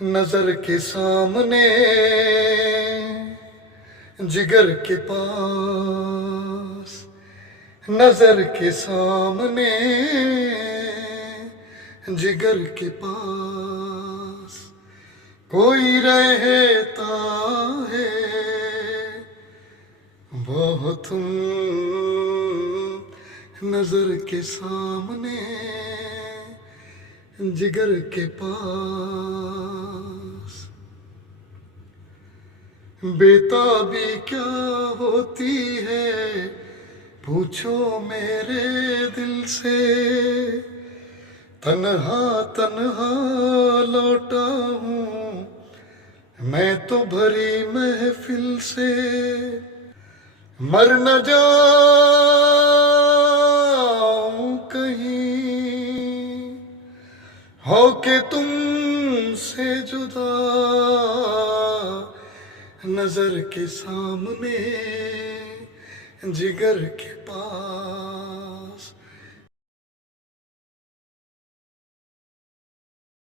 नजर के सामने जिगर के पास, नजर के सामने जिगर के पास कोई रहता है वो तुम, नजर के सामने जिगर के पास। बेताबी क्या होती है पूछो मेरे दिल से, तन्हा तन्हा लौटा हूँ मैं तो भरी महफिल से। मर न जाऊं कहीं होके तुमसे जुदा, नजर के सामने जिगर के पास।